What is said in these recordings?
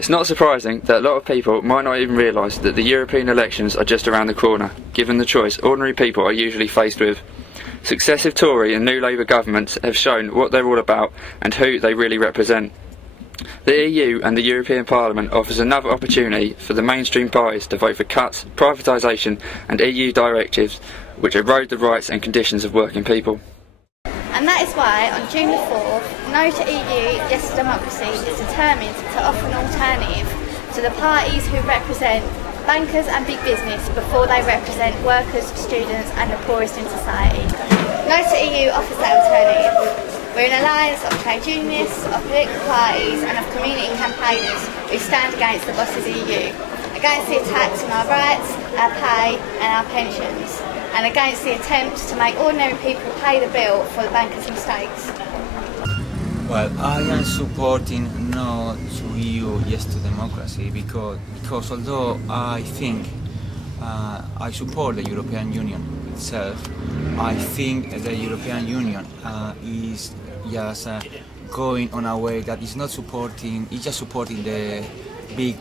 It's not surprising that a lot of people might not even realise that the European elections are just around the corner. Given the choice ordinary people are usually faced with, successive Tory and New Labour governments have shown what they're all about and who they really represent. The EU and the European Parliament offers another opportunity for the mainstream parties to vote for cuts, privatisation and EU directives which erode the rights and conditions of working people. And that is why on June the 4th, No2EU, Yes to Democracy is determined to offer an alternative to the parties who represent bankers and big business before they represent workers, students and the poorest in society. No2EU offers that alternative. We're an alliance of trade unionists, of political parties and of community campaigners who stand against the boss's EU, against the attacks on our rights, our pay and our pensions, and against the attempts to make ordinary people pay the bill for the bankers' mistakes. Well, I am supporting No2EU, Yes to Democracy because although I think I support the European Union itself, I think the European Union is just going on a way that is not supporting, it's just supporting the big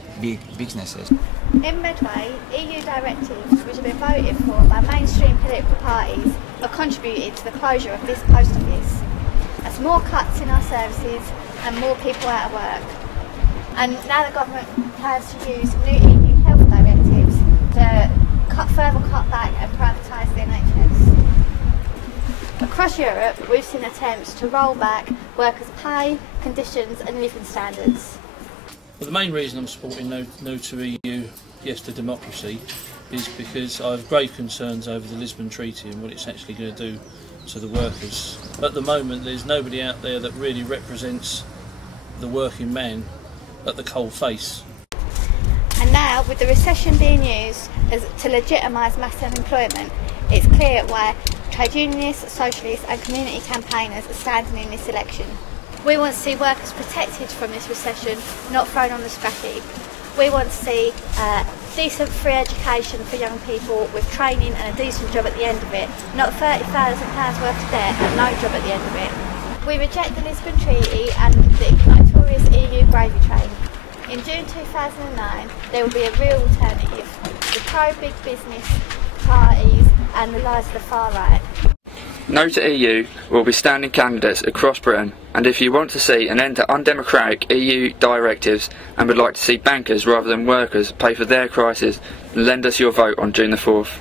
businesses. In Medway, EU directives which have been voted for by mainstream political parties have contributed to the closure of this post office. That's more cuts in our services and more people out of work. And now the government plans to use new EU health directives to further cut back and privatise the NHS. Across Europe, we've seen attempts to roll back workers' pay, conditions and living standards. Well, the main reason I'm supporting No2EU, Yes to Democracy is because I have grave concerns over the Lisbon Treaty and what it's actually going to do to the workers. At the moment there's nobody out there that really represents the working man at the coal face. And now, with the recession being used to legitimise mass unemployment, it's clear why trade unionists, socialists and community campaigners are standing in this election. We want to see workers protected from this recession, not thrown on the scrap heap. We want to see decent free education for young people with training and a decent job at the end of it, not £30,000 worth of debt and no job at the end of it. We reject the Lisbon Treaty and the notorious EU gravy train. In June 2009, there will be a real alternative, the pro-big business parties and the lies of the far right. No2EU will be standing candidates across Britain, and if you want to see an end to undemocratic EU directives and would like to see bankers rather than workers pay for their crisis, then lend us your vote on June the 4th.